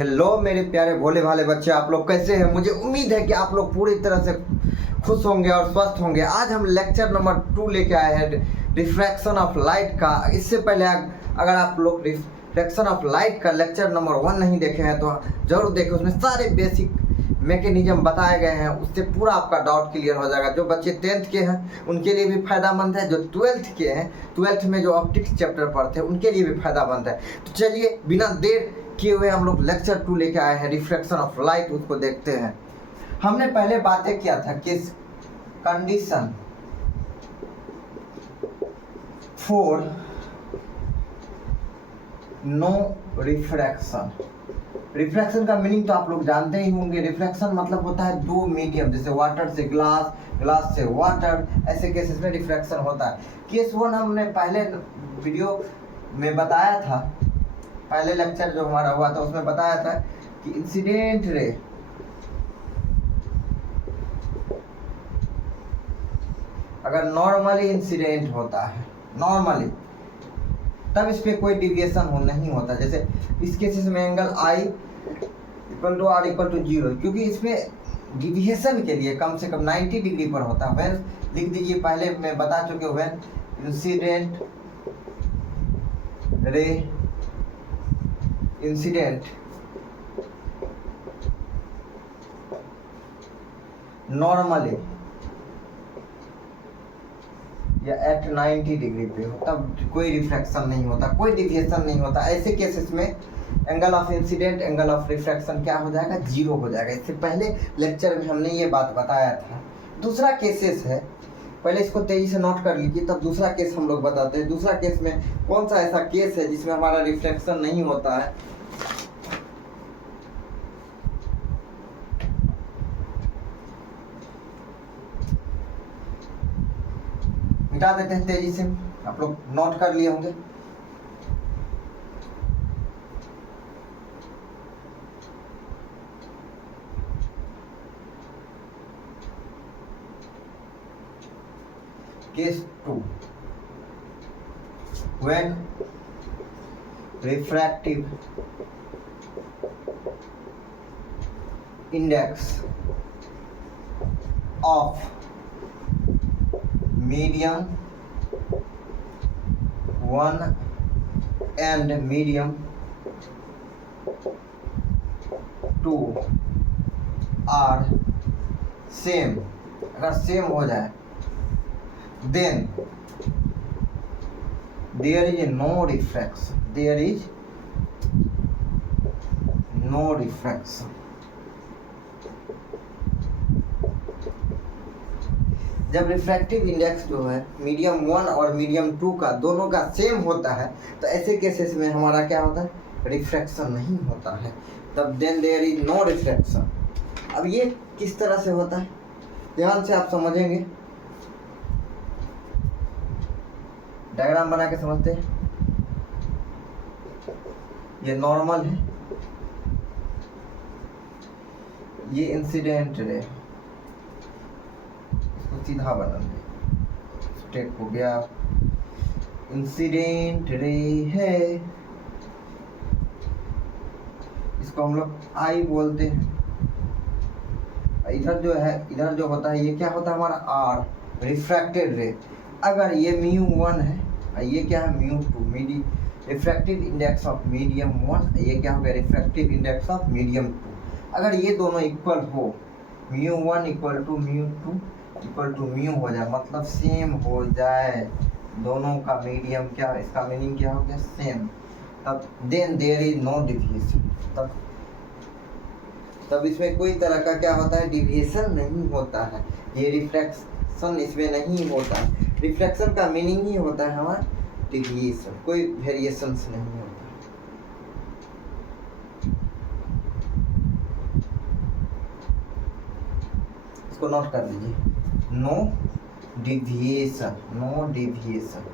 Hello मेरे प्यारे भोले भाले बच्चे, आप लोग कैसे हैं। मुझे उम्मीद है कि आप लोग पूरी तरह से खुश होंगे और स्वस्थ होंगे। आज हम लेक्चर नंबर 2 लेके आए हैं रिफ्रैक्शन ऑफ लाइट का। इससे पहले अगर आप लोग रिफ्रैक्शन ऑफ लाइट का लेक्चर नंबर 1 नहीं देखे हैं तो ज़रूर देखें। उसमें सारे बेसिक मैकेनिज्म बताए गए हैं, उससे पूरा आपका डाउट क्लियर हो जाएगा। जो बच्चे 10th के हैं उनके लिए भी फायदामंद है, जो 12th के हैं 12th में जो ऑप्टिक्स चैप्टर पढ़ते हैं उनके लिए भी फायदामंद है। तो चलिए बिना देर किए हुए हम लोग लेक्चर 2 लेके आए हैं रिफ्रैक्शन ऑफ लाइट, उसको देखते हैं। हमने पहले बातें किया था किस condition for no refraction. Refraction का मीनिंग तो आप लोग जानते ही होंगे। रिफ्रैक्शन मतलब होता है दो मीडियम, जैसे वाटर से ग्लास, ग्लास से वाटर, ऐसे केसेस में रिफ्रैक्शन होता है। केस 1 हमने पहले वीडियो में बताया था, पहले लेक्चर जो हमारा हुआ था उसमें बताया था कि इंसिडेंट रे अगर नॉर्मली इंसिडेंट होता है, नॉर्मली, तब इस पे कोई डिविएशन नहीं होता। जैसे इस केसेस में angle i equal to r equal to 0, क्योंकि इसमें डिविएशन के लिए कम से कम 90 डिग्री पर होता है। व्हेन लिख दीजिए, पहले मैं बता चुके हूँ, when incident ray incident normally या एट 90 डिग्री पे हो तब कोई रिफ्रैक्शन नहीं होता, कोई डिविएशन नहीं होता। ऐसे केसेस में angle of incident, angle of refraction क्या हो जाएगा, 0 हो जाएगा। इससे पहले लेक्चर में हमने ये बात बताया था। दूसरा केसेस है, पहले इसको तेजी से नोट कर लीजिए, तब दूसरा केस हम लोग बताते हैं। दूसरा केस में कौन सा ऐसा केस है जिसमें हमारा रिफ्रैक्शन नहीं होता है। मिटा देते हैं तेजी से, आप लोग नोट कर लिए होंगे। Case 2, when refractive index of medium 1 and medium 2 are same, अगर सेम हो जाए then there is no refraction, there is no refraction। जब रिफ्रैक्टिव इंडेक्स जो है मीडियम 1 और मीडियम 2 का दोनों का सेम होता है तो ऐसे केसेस में हमारा क्या होता है, रिफ्रैक्शन नहीं होता है। तब then there is no refraction. अब ये किस तरह से होता है, ध्यान से आप समझेंगे, डायग्राम बना के समझते हैं। ये नॉर्मल है, ये इंसिडेंट रे, इसको सीधा बना दे, स्टेप हो गया, इंसिडेंट रे है, इसको हम लोग आई बोलते हैं। इधर जो है, इधर जो होता है ये क्या होता है हमारा आर, रिफ्रैक्टेड रे। अगर ये μ1 है, ये क्या है μ2, रिफ्रैक्टिव इंडेक्स ऑफ मीडियम 1, ये क्या हो गया, रिफ्रैक्टिव इंडेक्स ऑफ मीडियम 2। अगर ये दोनों इक्वल हो, μ1 इक्वल टू μ2 इक्वल टू μ हो जाए, मतलब सेम हो जाए, दोनों का मीडियम क्या, इसका मीनिंग क्या हो गया, सेम, तब then there is no deviation. तब इसमें कोई तरह का क्या होता है, डिविएशन नहीं होता है। ये रिफ्रैक्शन इसमें नहीं होता है। रिफ्लेक्शन का मीनिंग ही होता है हमारा डिविएशन, कोई वेरिएशंस नहीं होता। इसको नोट कर लीजिए, नो डिविएशन, नो डिविएशन,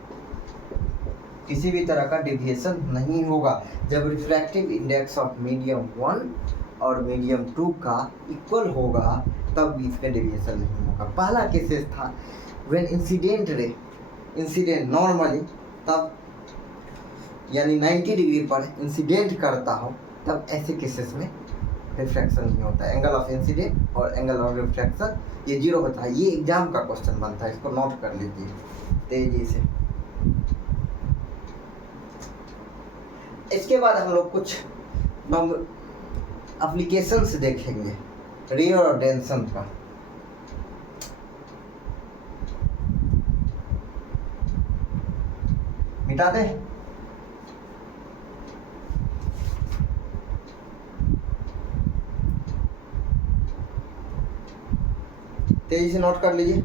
किसी भी तरह का डिविएशन नहीं होगा। जब रिफ्रैक्टिव इंडेक्स ऑफ मीडियम 1 और मीडियम 2 का इक्वल होगा तब इसमें डिविएशन नहीं होगा। पहला केसेस था when incident ray, incident normally, तब यानी 90 डिग्री पर इंसिडेंट करता हो तब ऐसे केसेस में रिफ्रैक्शन नहीं होता है। एंगल ऑफ इंसिडेंट और एंगल ऑफ रिफ्रैक्शन ये 0 होता है। ये एग्जाम का क्वेश्चन बनता है, इसको नोट कर लीजिए तेजी से। इसके बाद हम लोग कुछ एप्लीकेशंस देखेंगे रेयर और डेंसन का। मिटा दे। तेजी से नोट कर लीजिए।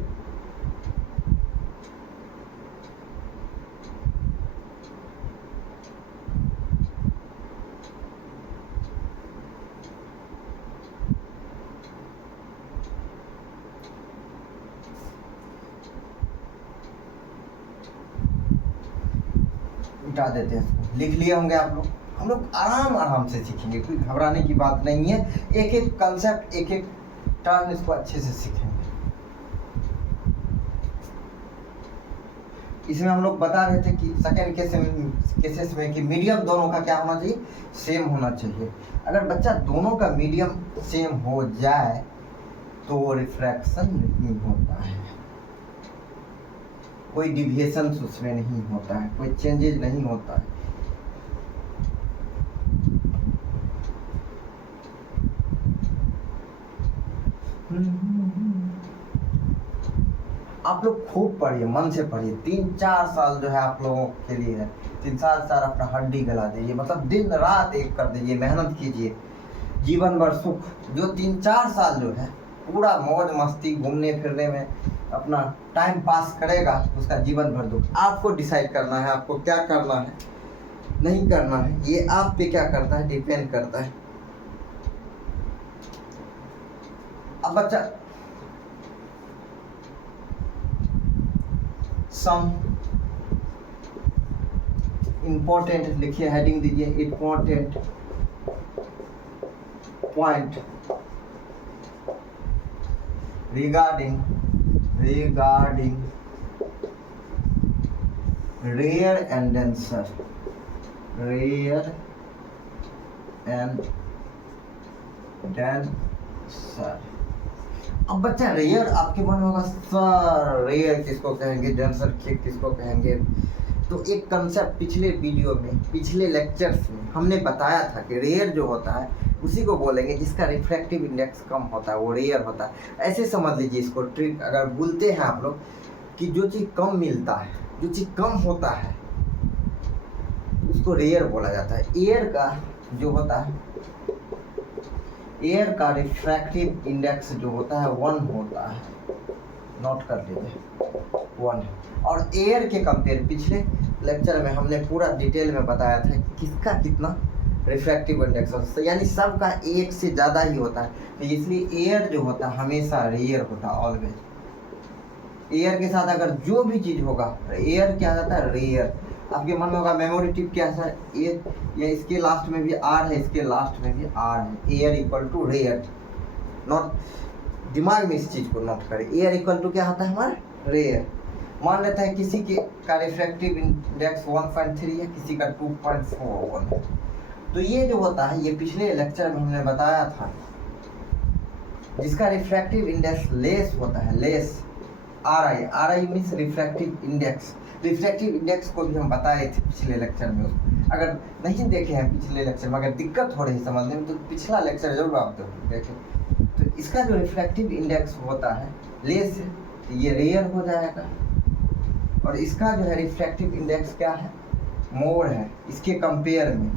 मिटा देते हैं इसको। लिख लिए होंगे आप लोग। हम लोग आराम से सीखेंगे, कोई घबराने की बात नहीं है। एक एक कंसेप्ट, एक एक टर्म इसको अच्छे से सीखेंगे। इसमें हम लोग बता रहे थे कि सेकेंड केसेस में कि मीडियम दोनों का क्या होना चाहिए, सेम होना चाहिए। अगर बच्चा दोनों का मीडियम सेम हो जाए तो रिफ्रैक्शन नहीं होता है, कोई डिविएशन उसमें नहीं होता है, कोई चेंजेज नहीं होता है। आप लोग खूब पढ़िए, मन से पढ़िए। 3-4 साल जो है आप लोगों के लिए है। 3-4 साल अपना हड्डी गला दीजिए, मतलब दिन रात एक कर दीजिए, मेहनत कीजिए, जीवन भर सुख। जो 3-4 साल जो है पूरा मौज मस्ती घूमने फिरने में अपना टाइम पास करेगा, उसका जीवन भर दुख। आपको डिसाइड करना है आपको क्या करना है, नहीं करना है। ये आप पे क्या करता है, डिपेंड करता है। अब बच्चा सम इम्पोर्टेंट लिखिए, हेडिंग दीजिए important point regarding rare and denser, rare and denser। अब बच्चा रेयर आपके मन में होगा सर रेयर किसको कहेंगे, डेंसर किसको कहेंगे। तो एक कंसेप्ट पिछले वीडियो में, पिछले लेक्चर्स में हमने बताया था कि रेयर जो होता है उसी को बोलेंगे जिसका रिफ्रैक्टिव इंडेक्स कम होता है, वो रेयर होता है। ऐसे समझ लीजिए इसको ट्रिक। अगर बोलते हैं आप लोग कि जो चीज़ कम मिलता है, जो चीज़ कम होता है, उसको रेयर बोला जाता है। एयर का जो होता है, एयर का रिफ्रैक्टिव इंडेक्स जो होता है 1 होता है, नोट कर लीजिए 1। और एयर के कंपेयर पिछले लेक्चर में हमने पूरा डिटेल में बताया था कि किसका कितना रिफ्रैक्टिव इंडेक्स होता है, यानी सबका 1 से ज़्यादा ही होता है। तो इसलिए एयर जो होता है हमेशा रेयर होता है, ऑलवेज। एयर के साथ अगर जो भी चीज़ होगा, एयर क्या जाता है, रेयर। आपके मन में होगा मेमोरी टिप क्या है, ये इसके लास्ट में भी आर है, इसके लास्ट में भी आर है। Air equal to rare. Note, दिमाग में इस चीज़ को नोट करें। एयर इक्वल टू क्या होता है हमारा, रेयर। मान लेते हैं किसी के का रिफ्रैक्टिव इंडेक्स 1.3 है, किसी का 2.41 है। तो ये जो होता है, ये पिछले लेक्चर में हमने बताया था, जिसका रिफ्रैक्टिव इंडेक्स लेस होता है, less RI, RI means refractive index. Refractive index को भी हम बताए थे पिछले लेक्चर में। अगर नहीं देखे हैं पिछले लेक्चर में, अगर दिक्कत हो रही है समझने में, तो पिछला लेक्चर जरूर आप देखें। तो इसका जो रिफ्रैक्टिव इंडेक्स होता है लेस है, तो ये रेयर हो जाएगा। और इसका जो है रिफ्रैक्टिव इंडेक्स क्या है, मोर है, इसके कंपेयर में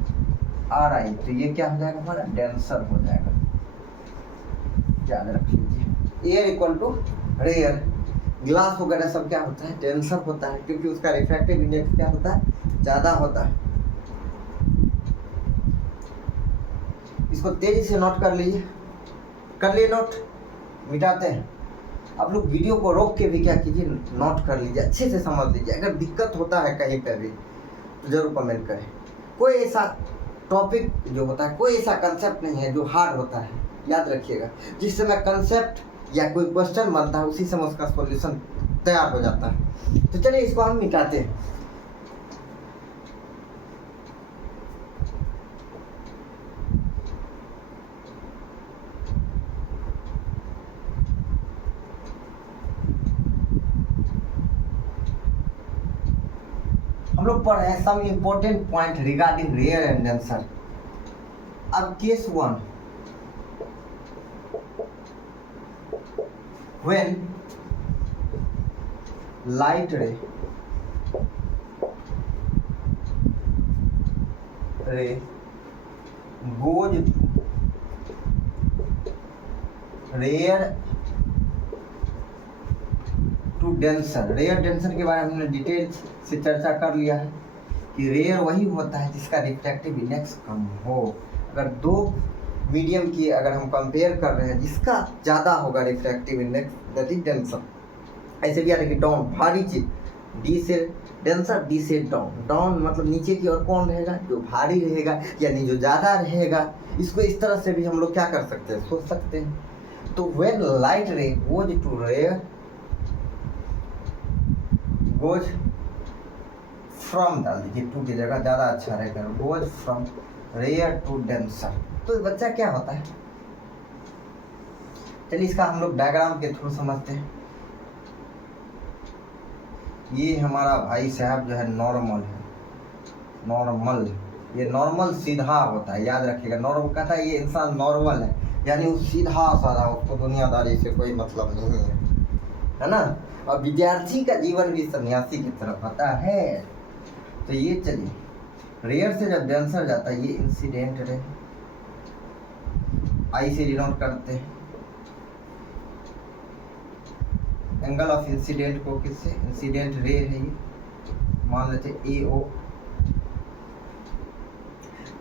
RI, तो ये क्या हो जाएगा हमारा, डेंसर हो जाएगा। याद रख लीजिए, air equal to rare. Glass वगैरह सब क्या होता है, डेंसर होता है, क्योंकि उसका रिफ्रैक्टिव इंडेक्स क्या होता है, ज़्यादा होता है। इसको तेजी से नोट कर लीजिए, कर लिए नोट, मिटाते हैं। आप लोग वीडियो को रोक के भी क्या कीजिए, नोट कर लीजिए, अच्छे से समझ लीजिए। अगर दिक्कत होता है कहीं पे भी तो जरूर कमेंट करें। कोई ऐसा टॉपिक जो होता है, कोई ऐसा कंसेप्ट नहीं है जो हार्ड होता है, याद रखिएगा। जिस समय कंसेप्ट या कोई क्वेश्चन बनता है उसी समय उसका सॉल्यूशन तैयार हो जाता है। तो चलिए इसको हम मिटाते हैं। हम लोग पढ़ रहे हैं some important point regarding rare and denser. अब case 1, when light ray goes rare to denser. Rare denser के बारे में हमने डिटेल से चर्चा कर लिया है कि रेयर वही होता है जिसका रिफ्रैक्टिव इंडेक्स कम हो। अगर दो मीडियम की अगर हम कंपेयर कर रहे हैं, जिसका ज़्यादा होगा refractive index that is denser. ऐसे भी याद है कि डाउन भारी चीज, डी से डेंसर, डी से डाउन। डाउन मतलब नीचे की ओर कौन रहेगा, जो भारी रहेगा यानी जो ज़्यादा रहेगा। इसको इस तरह से भी हम लोग क्या कर सकते हैं, सोच सकते हैं। तो when light ray goes to rare goes from, डाल दीजिए टू की जगह, ज़्यादा अच्छा रहेगा, goes from rare to denser. तो बच्चा क्या होता है, चलिए इसका हम लोग डायग्राम के थ्रू समझते हैं। ये हमारा भाई साहब जो है नॉर्मल है, नॉर्मल, ये नॉर्मल सीधा होता है, याद रखिएगा। नॉर्मल कहता है ये इंसान नॉर्मल है, यानी वो सीधा साधा, उसको दुनियादारी से कोई मतलब नहीं है ना। और विद्यार्थी का जीवन भी सन्यासी की तरफ होता है। तो ये चलिए, रेयर से जब डेंसर जाता है, ये इंसिडेंट रे, आई से डिनोट करते हैं। एंगल ऑफ इंसिडेंट को किससे, इंसिडेंट रे है ये, मान लेते ए ओ।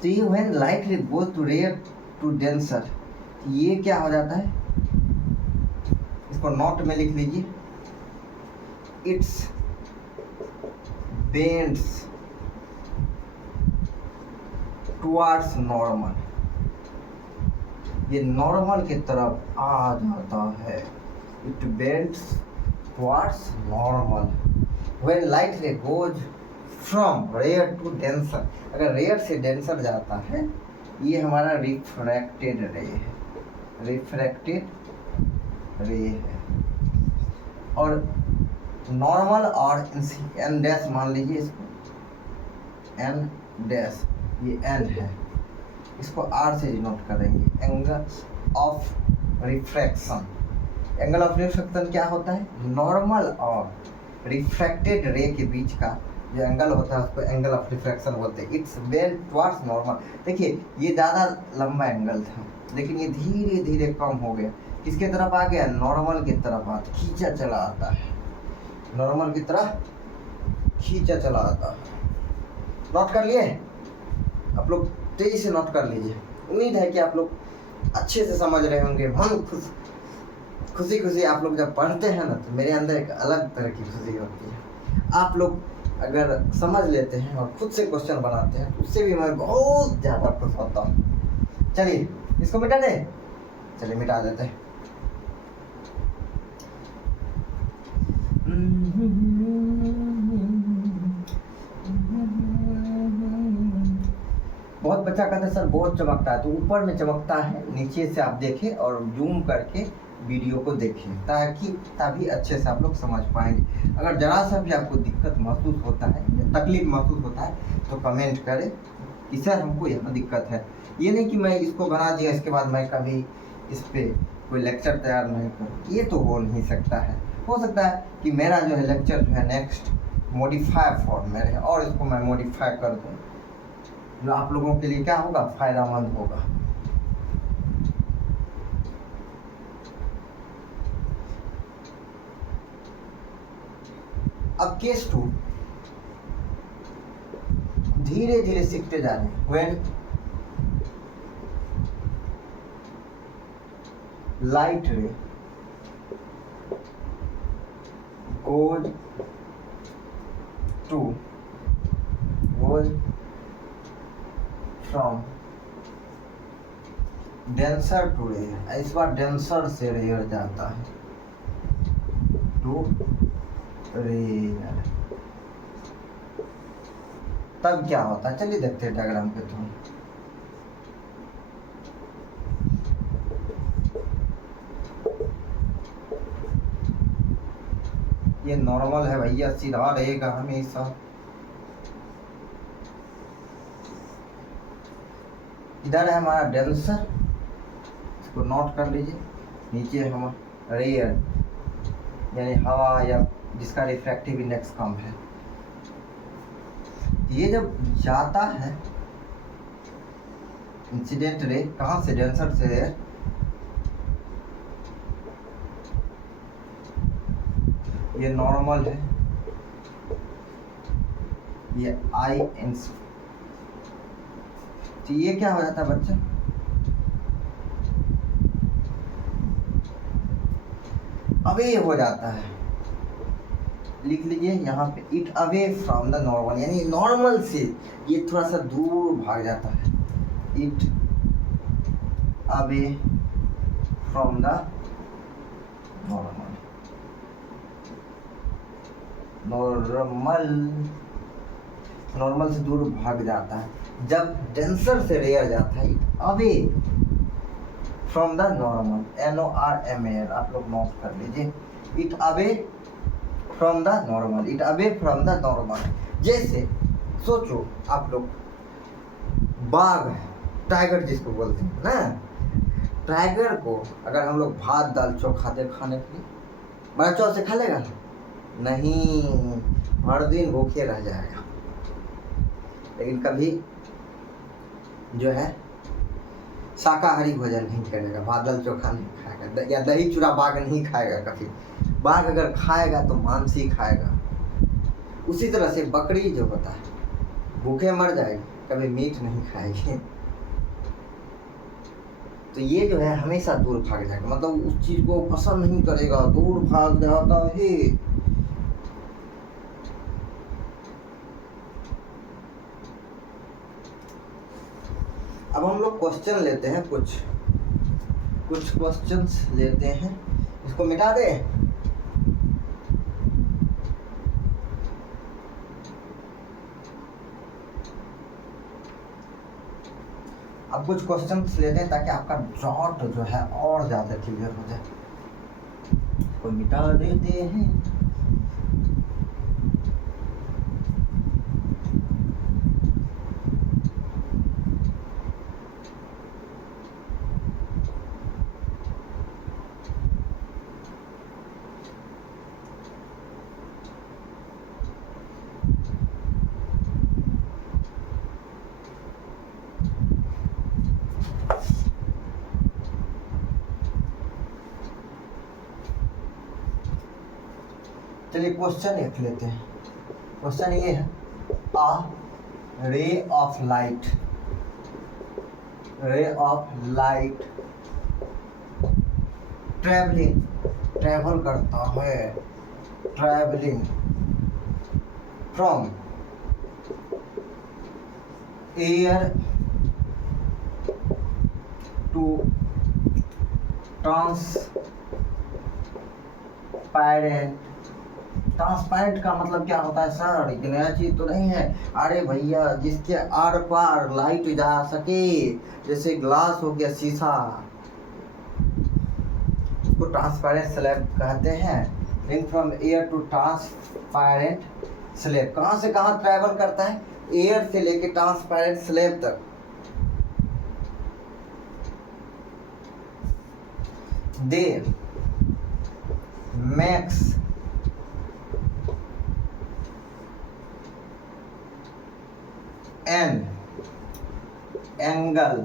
तो ये when light ray goes to rare to denser, ये क्या हो जाता है, इसको नोट में लिख लीजिए, इट्स बेंड्स टुवर्ड्स नॉर्मल, ये नॉर्मल की तरफ आ जाता है। It bends towards normal when light ray goes from rare to denser। अगर रेयर से डेंसर जाता है, ये हमारा रिफ्रैक्टेड रे है, रिफ्रैक्टेड रे है। और नॉर्मल और एन डैश मान लीजिए इसको, एन डैश, ये एन है, इसको आर से डिनोट करेंगे, angle of refraction. Angle of refraction क्या होता है, नॉर्मल और रिफ्रैक्टेड रे के बीच का जो एंगल होता है उसको एंगल ऑफ रिफ्रैक्शन बोलते हैं। It's bend towards normal. देखिए ये ज़्यादा लंबा एंगल था, लेकिन ये धीरे धीरे कम हो गया, किसके तरफ आ गया, नॉर्मल की तरफ आता, खींचा चला आता है, नॉर्मल की तरफ खींचा चला आता है। नोट कर लिए आप लोग, तेजी से नोट कर लीजिए। उम्मीद है कि आप लोग अच्छे से समझ रहे होंगे। हम खुशी खुशी आप लोग जब पढ़ते हैं ना, तो मेरे अंदर एक अलग तरह की खुशी होती है। आप लोग अगर समझ लेते हैं और खुद से क्वेश्चन बनाते हैं, उससे भी मैं बहुत ज़्यादा खुश होता हूँ। चलिए इसको मिटा दें, चलिए मिटा देते हैं। बहुत बच्चा कहता है सर बहुत चमकता है, तो ऊपर में चमकता है, नीचे से आप देखें और जूम करके वीडियो को देखें, ताकि तभी अच्छे से आप लोग समझ पाएंगे। अगर जरा सा भी आपको दिक्कत महसूस होता है या तकलीफ महसूस होता है, तो कमेंट करें कि सर हमको यहाँ दिक्कत है। ये नहीं कि मैं इसको बना दिया इसके बाद मैं कभी इस पर कोई लेक्चर तैयार नहीं करूँ, ये तो हो नहीं सकता है। हो सकता है कि मेरा जो है लेक्चर जो है नेक्स्ट मॉडिफाई फॉर्म में रहे और इसको मैं मॉडिफाई कर दूँ, जो आप लोगों के लिए क्या होगा, फ़ायदेमंद होगा। अब केस 2, धीरे धीरे सीखते जा रहे हैं। When light ray goes from denser to rare, इस बार डेंसर से रेयर जाता है टू रेयर, तब क्या होता है, चलिए देखते हैं डायग्राम के थ्रू। ये नॉर्मल है भैया, सीधा रहेगा हमेशा, इधर है हमारा डेंसर, इसको नोट कर लीजिए। नीचे हम रेयर यानी हवा या जिसका रिफ्रैक्टिव इंडेक्स कम है। ये जब जाता है इंसिडेंट रे कहाँ से, डेंसर से, ये नॉर्मल है, ये आई एन, तो ये क्या हो जाता है बच्चा, अवे हो जाता है। लिख लीजिए यहाँ पे, it away from the normal, यानी नॉर्मल से ये थोड़ा सा दूर भाग जाता है। It away from the normal, normal से दूर भाग जाता है। जब डेंसर से रेयर जाता है, it away from the normal, NORMAL, आप लोग नोट कर लीजिए। It away from the normal, it away from the normal. जैसे सोचो आप लोग, बाघ, टाइगर जिसको बोलते हैं ना, टाइगर को अगर हम लोग भात दाल चोखा दे खाने के लिए, बड़ा चाव से खा लेगा? नहीं, हर दिन भूखे रह जाएगा। लेकिन कभी जो है शाकाहारी भोजन नहीं करेगा, भात दाल चोखा नहीं खाएगा, या दही चूड़ा बाघ नहीं खाएगा कभी। बाघ अगर खाएगा तो मांस ही खाएगा। उसी तरह से बकरी जो होता है भूखे मर जाएगी, कभी मीट नहीं खाएगी। तो ये जो है हमेशा दूर भाग जाएगा, मतलब उस चीज को पसंद नहीं करेगा, दूर भाग जाता है। अब हम लोग क्वेश्चन लेते हैं, कुछ क्वेश्चंस लेते हैं। इसको मिटा दे। अब कुछ क्वेश्चंस लेते हैं ताकि आपका डाउट जो है और ज़्यादा क्लियर हो जाए। इसको मिटा देते हैं। चलिए क्वेश्चन एक लेते हैं। क्वेश्चन ये है, अ रे ऑफ लाइट ट्रैवल करता है, travelling from air to transparent का मतलब क्या होता है सर? एक नया चीज तो नहीं है। अरे भैया, जिसके आर पार लाइट जा सके, जैसे ग्लास हो गया, शीशा, उसको ट्रांसपेरेंट स्लैब कहते हैं। Link from air to transparent slab, कहाँ से कहाँ ट्रैवल करता है? एयर से लेके ट्रांसपेरेंट स्लैब तक। They makes an angle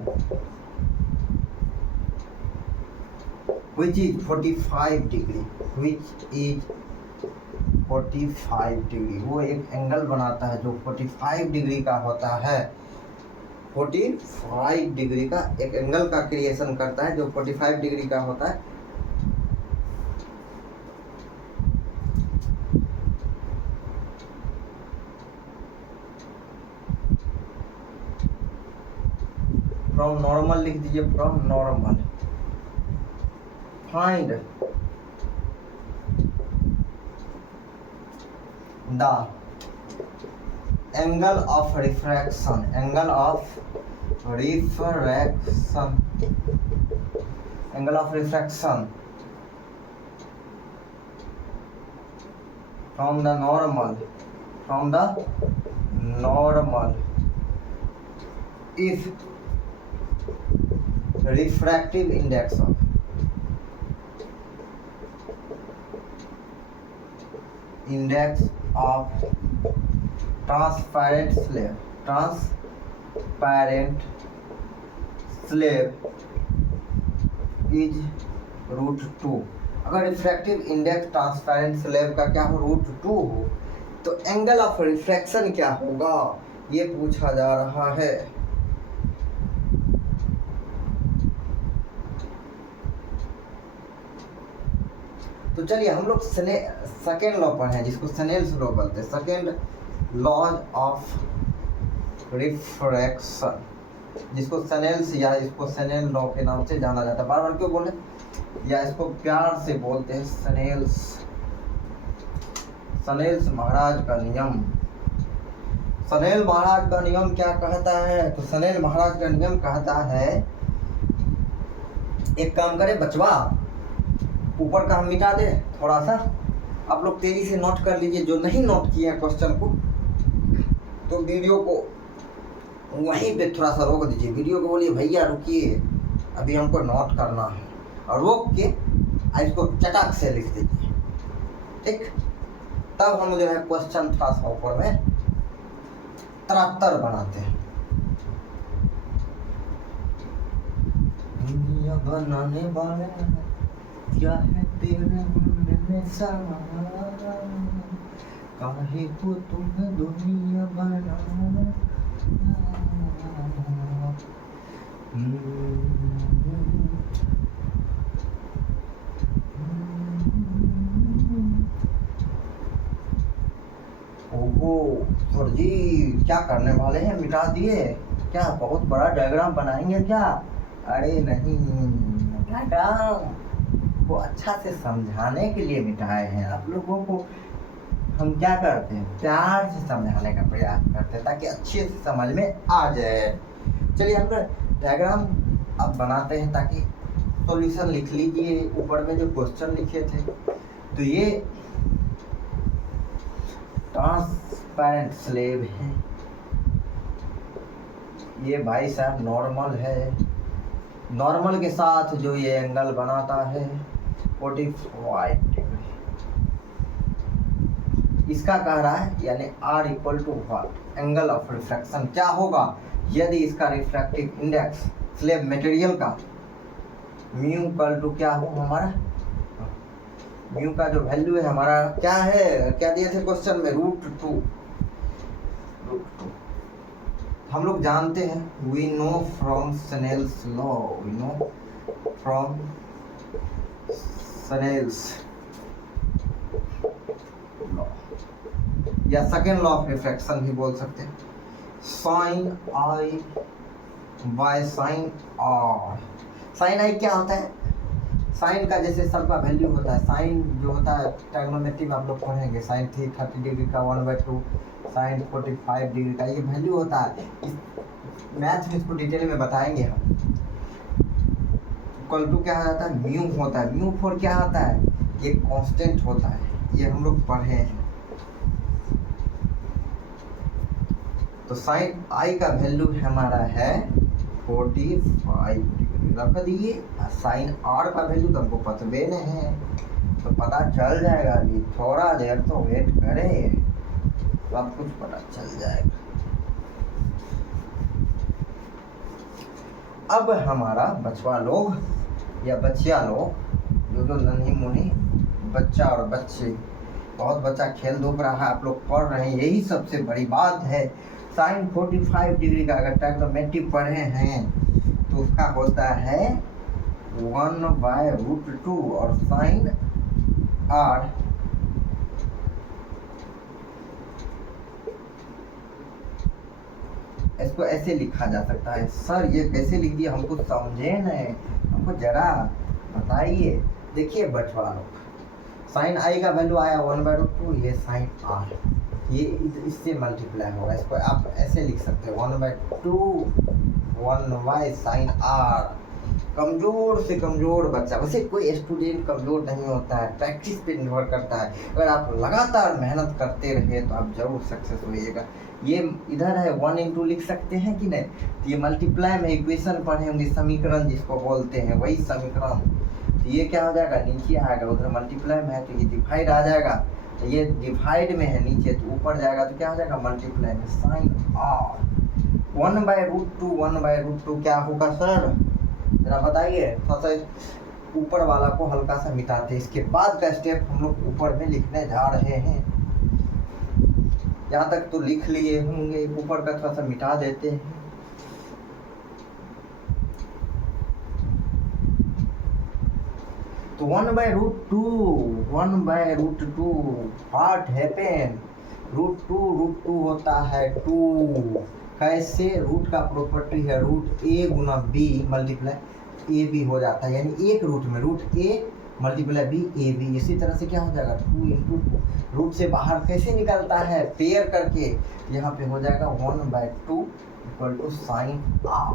which is 45 degree, which is 45 degree. वो एक एंगल बनाता है जो 45 डिग्री का होता है। 45 डिग्री का एक एंगल का क्रिएशन करता है जो 45 डिग्री का होता है। फ्रॉम नॉर्मल लिख दीजिए, from normal. Find the angle of refraction, angle of refraction from the normal, if refractive index of transparent slab is √2। अगर रिफ्रैक्टिव इंडेक्स ट्रांसपेरेंट स्लैब का क्या हो, √2 हो, तो एंगल ऑफ रिफ्रैक्शन क्या होगा, ये पूछा जा रहा है। तो चलिए हम लोग सेकेंड लॉ पढ़ें, जिसको स्नेल्स लॉ बोलते हैं, सेकेंड लॉ ऑफ रिफ्रैक्शन, जिसको स्नेल्स या इसको स्नेल लॉ के नाम से जाना जाता है। बार बार क्यों बोले, या इसको प्यार से बोलते हैं स्नेल्स महाराज का नियम। स्नेल महाराज का नियम क्या कहता है, तो स्नेल महाराज का नियम कहता है, एक काम करे बचवा, ऊपर का हम मिटा दे थोड़ा सा, आप लोग तेजी से नोट कर लीजिए, जो नहीं नोट किए हैं क्वेश्चन को तो वीडियो को वहीं पे थोड़ा सा रोक दीजिए, वीडियो को बोलिए भैया रुकिए अभी हमको नोट करना है, और रोक के इसको चटाक से लिख दीजिए, ठीक। तब हम जो है क्वेश्चन थोड़ा सा ऊपर में तरत्तर बनाते हैं। दुनिया बनाने वाले क्या है तेरे मन में सवार, काहे को तुम्हें दुनिया बनाना। ओहो सर जी क्या करने वाले हैं, मिटा दिए क्या, बहुत बड़ा डायग्राम बनाएंगे क्या? अरे नहीं, डायग्राम को अच्छा से समझाने के लिए मिटाए हैं। आप लोगों को हम क्या करते हैं, प्यार से समझाने का प्रयास करते हैं ताकि अच्छे से समझ में आ जाए। चलिए हम डायग्राम अब बनाते हैं ताकि सॉल्यूशन लिख लीजिए। ऊपर में जो क्वेश्चन लिखे थे, तो ये ट्रांसपेरेंट स्लैब है, ये भाई साहब नॉर्मल है, नॉर्मल के साथ जो ये एंगल बनाता है 45 डिग्री, इसका कह रहा है, यानी R = what, angle of refraction क्या होगा यदि इसका रिफ्रैक्टिव इंडेक्स स्लैब मटेरियल का म्यू = क्या हो, हमारा म्यू का जो वैल्यू है हमारा क्या है, क्या दिए थे क्वेश्चन में, √2। हम लोग जानते हैं, we know from Snell's law, we know from Snell's law, या सेकेंड लॉ ऑफ रिफ्रैक्शन भी बोल सकते हैं, sin I by sin R। sin I क्या होता है, साइन का जैसे सबका वैल्यू होता है, साइन जो होता है ट्रिग्नोमेट्री में आप लोग पढ़ेंगे, sin 30 डिग्री का 1/2, sin 45 डिग्री का ये वैल्यू होता है। इस मैथ में इसको डिटेल में बताएंगे हम। इक्वल टू क्या होता है, म्यू होता है, म्यू फॉर क्या होता है, ये कांस्टेंट होता है, ये हम लोग पढ़े हैं। तो sin I का वैल्यू हमारा है 45 डिग्री रख दिए, sin R का वैल्यू तो हमको पता नहीं है, तो पता चल जाएगा, अभी थोड़ा देर तो वेट करें, सब कुछ पता चल जाएगा। अब हमारा बचवा लोग या बच्चिया लोग, जो नन्ही मुन्नी बच्चा और बच्चे, बहुत बच्चा खेल धूप रहा है, आप लोग पढ़ रहे हैं, यही सबसे बड़ी बात है। sin 45 डिग्री का अगर ट्रिग्नोमेट्री पढ़े हैं तो उसका होता है 1/√2, और sin R इसको ऐसे लिखा जा सकता है। सर ये कैसे लिख दिया, हमको समझे नहीं, हमको जरा बताइए। देखिए बचवा लोग, sin I का वैल्यू आया 1/√2, ये sin R, ये इससे मल्टीप्लाई होगा, इसको आप ऐसे लिख सकते हैं 1/2 1 sin R कमज़ोर से कमज़ोर बच्चा, वैसे कोई स्टूडेंट कमज़ोर नहीं होता है, प्रैक्टिस पे निर्भर करता है। अगर आप लगातार मेहनत करते रहे तो आप जरूर सक्सेस होइएगा। ये इधर है 1 इंटू लिख सकते हैं कि नहीं, तो ये मल्टीप्लाई में इक्वेशन पढ़े होंगे, समीकरण जिसको बोलते हैं, वही समीकरण। तो ये क्या हो जाएगा, नीचे आएगा, उधर मल्टीप्लाई में है तो ये डिवाइड आ जाएगा, तो ये डिवाइड में है नीचे तो ऊपर जाएगा तो क्या हो जाएगा, मल्टीप्लाई में साइन आर 1/√2 1/√2 क्या होगा सर, जरा बताइए। थोड़ा सा ऊपर वाला को हल्का सा मिटाते हैं, इसके बाद का स्टेप हम लोग ऊपर में लिखने जा रहे हैं। यहाँ तक तो लिख लिए होंगे, ऊपर का थोड़ा सा मिटा देते हैं। तो 1/√2 व्हाट हैपन, √2 होता है 2, कैसे, रूट का प्रॉपर्टी है √a गुना b मल्टीप्लाई ए बी हो जाता है, यानी एक रूट में √a multiply b a b. इसी तरह से क्या हो जाएगा 2 इंटू 2, रूट से बाहर कैसे निकलता है, पेयर करके, यहाँ पे हो जाएगा 1/2 equal to sine r.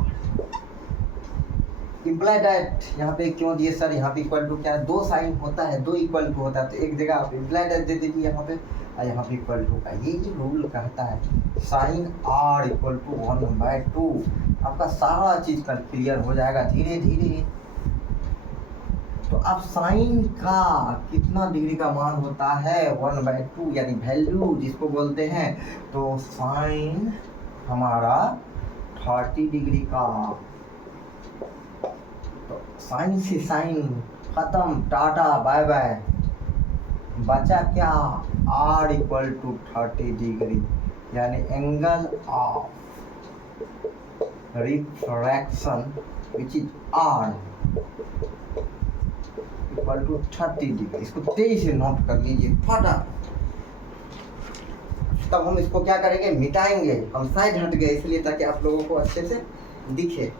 Imply that, यहाँ पे क्यों दिए सर, यहाँ पे इक्वल टू क्या है, 2 साइन होता है, 2 इक्वल टू होता है, तो एक जगह आप इम्प्लाई दैट दे दीजिए यहाँ पे, और यहाँ पे इक्वल टू का यही रूल कहता है, साइन आर इक्वल टू 1/2। आपका सारा चीज कल क्लियर हो जाएगा धीरे धीरे। तो अब साइन का कितना डिग्री का मान होता है 1/2, यानी वैल्यू जिसको बोलते हैं, तो साइन हमारा 30 डिग्री का, तो साइन से साइन खत्म, टाटा बाय बाय, बचा क्या, आर इक्वल टू 30 डिग्री, यानी angle of refraction which is r equal to 30 degree. इसको तेजी से नोट कर लीजिए फटाफट। तब हम इसको क्या करेंगे, मिटाएंगे, हम साइड हट गए इसलिए ताकि आप लोगों को अच्छे से दिखे।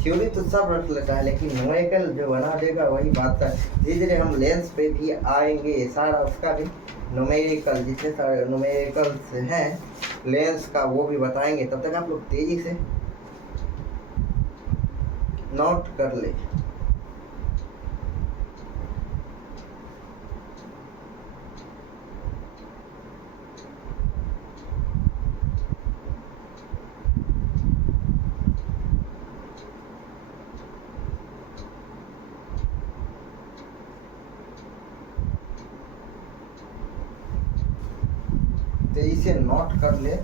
थ्योरी तो सब रख लेता है, लेकिन न्यूमेरिकल जो बना देगा वही बात है। धीरे धीरे हम लेंस पे भी आएंगे, सारा उसका भी न्यूमेरिकल, जितने सारे न्यूमेरिकल्स हैं लेंस का वो भी बताएंगे। तब तक आप लोग तेजी से नोट कर ले। इसे नोट कर ले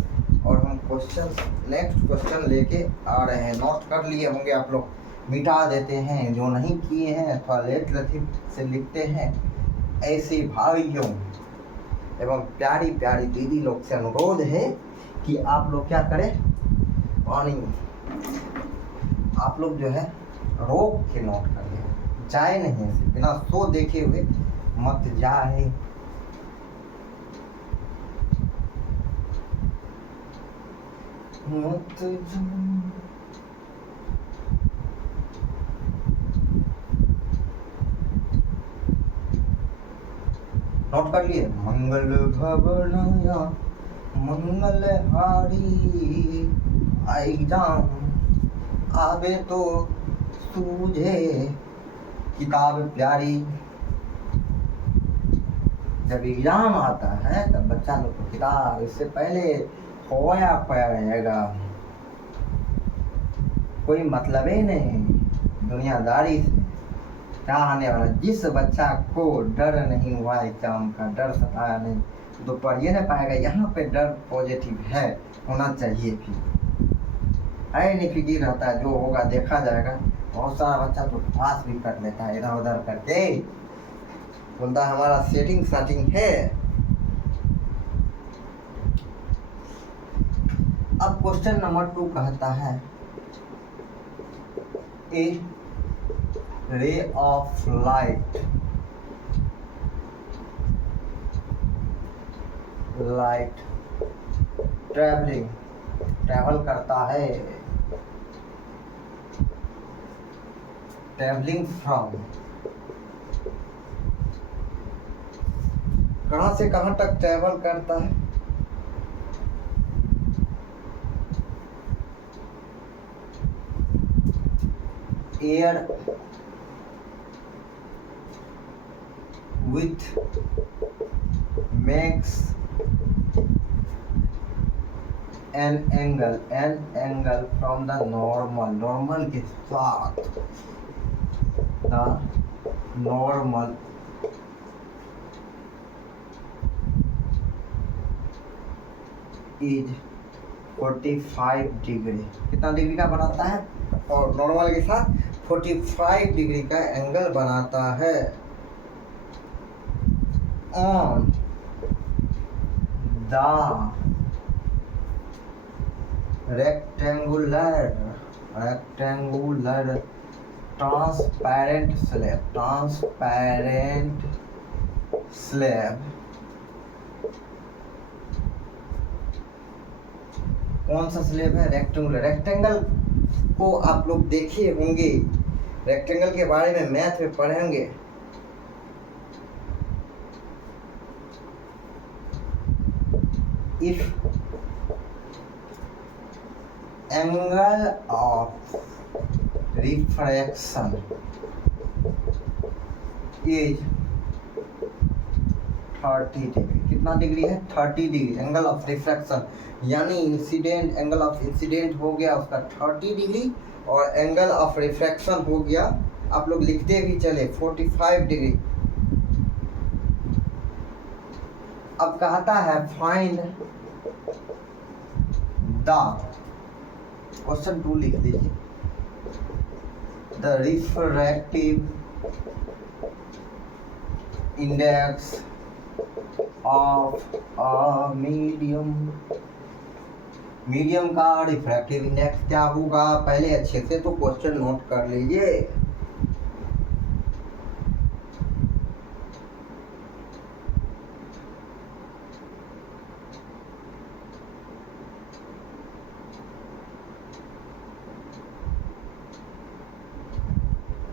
और हम क्वेश्चन, नेक्स्ट क्वेश्चन लेके आ रहे हैं। नोट कर लिए होंगे आप लोग, मिटा देते हैं, जो नहीं किए हैं थोड़ा लेट लतीफ से लिखते हैं। ऐसे भाइयों एवं प्यारी प्यारी दीदी लोग से अनुरोध है कि आप लोग क्या करें, पानी आप लोग जो है रोक के नोट कर ले, जाए नहीं ऐसे बिना सो देखे हुए मत जाए। नोट कर लिए। मंगल भवनया मंगल हारी, एग्जाम आवे तो सूझे किताब प्यारी। जब एग्जाम आता है तब बच्चा लोग को किताब इससे पहले खोया पाया रहेगा, कोई मतलब ही नहीं दुनियादारी से क्या आने वाला। जिस बच्चा को डर नहीं हुआ एग्जाम का, डर सताया नहीं, तो पढ़िए ना पाएगा। यहाँ पे डर पॉजिटिव है, होना चाहिए भी है, नहीं फिक्र रहता है, जो होगा देखा जाएगा। बहुत सारा बच्चा तो पास भी कर लेता है इधर उधर करके, बोलता हमारा सेटिंग है। अब क्वेश्चन नंबर 2 कहता है, ए रे ऑफ लाइट ट्रैवल करता है, ट्रैवलिंग फ्रॉम कहाँ से कहाँ तक ट्रेवल करता है? Air with makes an angle from the normal के साथ the normal is 45 डिग्री। कितना डिग्री का बनाता है? और नॉर्मल के साथ 45 डिग्री का एंगल बनाता है on the rectangular transparent slab कौन सा स्लेब है? रेक्टेंगल को आप लोग देखे होंगे, रेक्टेंगल के बारे में मैथ में पढ़ेंगे। If angle of refraction is 30 degree, कितना डिग्री है? 30 डिग्री एंगल ऑफ रिफ्रैक्शन, यानी इंसिडेंट एंगल ऑफ इंसिडेंट हो गया उसका 30 डिग्री और एंगल ऑफ रिफ्रैक्शन हो गया, आप लोग लिखते भी चले, 45 डिग्री। अब कहता है फाइंड द, क्वेश्चन 2 लिख लीजिए, the refractive index of a medium का रिफ्रैक्टिव इंडेक्स क्या होगा? पहले अच्छे से तो क्वेश्चन नोट कर लीजिए।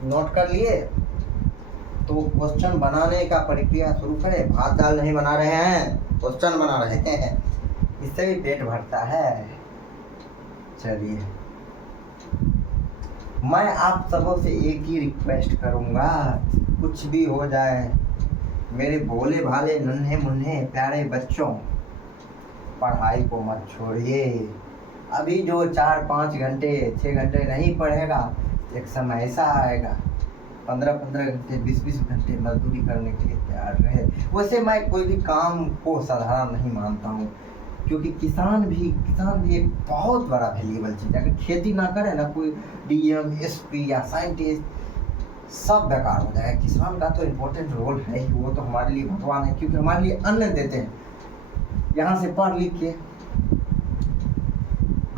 नोट कर लिए तो क्वेश्चन बनाने का प्रक्रिया शुरू करें। भात दाल नहीं बना रहे हैं, क्वेश्चन बना रहे हैं, इससे भी पेट भरता है। चलिए, मैं आप सबों से एक ही रिक्वेस्ट करूंगा, कुछ भी हो जाए मेरे भोले भाले नन्हे मुन्ने प्यारे बच्चों, पढ़ाई को मत छोड़िए। अभी जो 4-5 घंटे 6 घंटे नहीं पढ़ेगा, एक समय ऐसा आएगा 15-15 घंटे 20-20 घंटे मजदूरी करने के लिए तैयार रहे। वैसे मैं कोई भी काम को साधारण नहीं मानता हूँ, क्योंकि किसान भी एक बहुत बड़ा वैल्यूएबल चीज़ है। अगर खेती ना करे ना, कोई डीएम एसपी या साइंटिस्ट सब बेकार हो जाएगा। किसान का तो इम्पोर्टेंट रोल है ही, वो तो हमारे लिए भगवान है, क्योंकि हमारे लिए अन्न देते हैं। यहाँ से पढ़ लिख के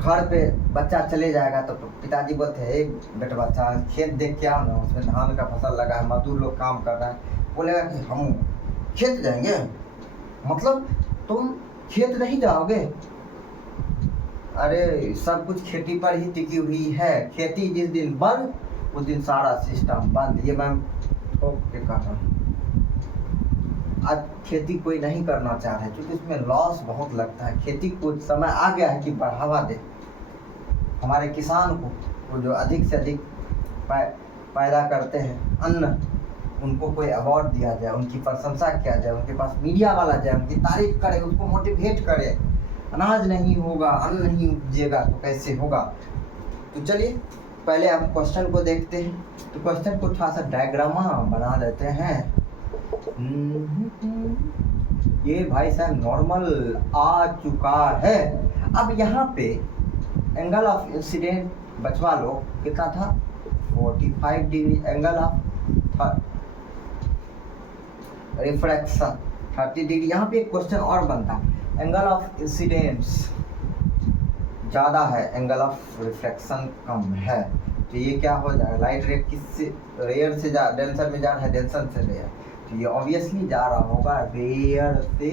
घर पे बच्चा चले जाएगा तो पिताजी बोलते हैं, एक बेटा बच्चा खेत देख के आओ ना, उसमें धान का फसल लगा है, मजदूर लोग काम कर रहा है। बोलेगा कि हम खेत जाएंगे, मतलब तुम खेत नहीं जाओगे? अरे सब कुछ खेती पर ही टिकी हुई है। खेती जिस दिन बंद, उस दिन सारा सिस्टम बंद। ये मैं ठोक के कह रहा हूँ। आज खेती कोई नहीं करना चाह रहे, क्योंकि इसमें लॉस बहुत लगता है। खेती को समय आ गया है कि बढ़ावा दे। हमारे किसान को, वो जो अधिक से अधिक पैदा करते हैं अन्न, उनको कोई अवार्ड दिया जाए, उनकी प्रशंसा किया जाए, उनके पास मीडिया वाला जाए, उनकी तारीफ करे, उसको मोटिवेट करे। अनाज नहीं होगा, अन्न नहीं उपजेगा तो कैसे होगा? तो चलिए पहले हम क्वेश्चन को देखते हैं। तो क्वेश्चन को थोड़ा सा डायग्रामा बना देते हैं। ये भाई साहब नॉर्मल आ चुका है। अब यहाँ पे एंगल ऑफ इंसिडेंट बचवा लो, कितना था? 45 degree. Angle of refraction 30 degree. यहाँ पे एक क्वेश्चन और बनता है, एंगल ऑफ इंसिडेंस ज़्यादा है, एंगल ऑफ रिफ्रैक्शन कम है, तो ये क्या हो जाएगा? लाइट रे किससे रेयर से जा, डेंसर में जा रहा है, डेंसर से रेयर, तो ये ऑब्वियसली जा रहा होगा रेयर से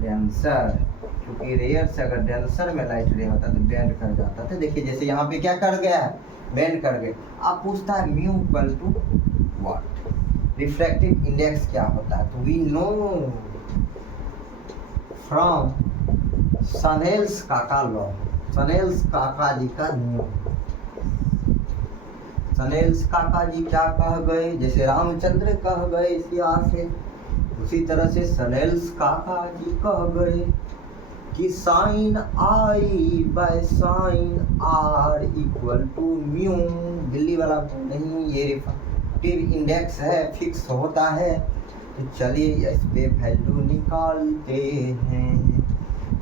डेंसर, क्योंकि रेयर से अगर डेंसर में लाइट रे होता तो बेंड कर जाता था। देखिए जैसे यहाँ पे क्या कर गया है, बेंड कर गए। अब पूछता है mu equal to what, refractive index क्या होता है? तो वी नो फ्रॉम सनेल्स काका लॉ, सनेल्स काका जी का नियम। सनेल्स काका जी क्या कह गए, जैसे रामचंद्र कह गए सिया से, उसी तरह से सनेल्स काका जी कह गए कि sine I by sine are equal to mu. Delhi वाला नहीं, ये रिफ्रैक्टिव इंडेक्स है, फिक्स होता है। तो चलिए इस पे वैल्यू निकालते हैं।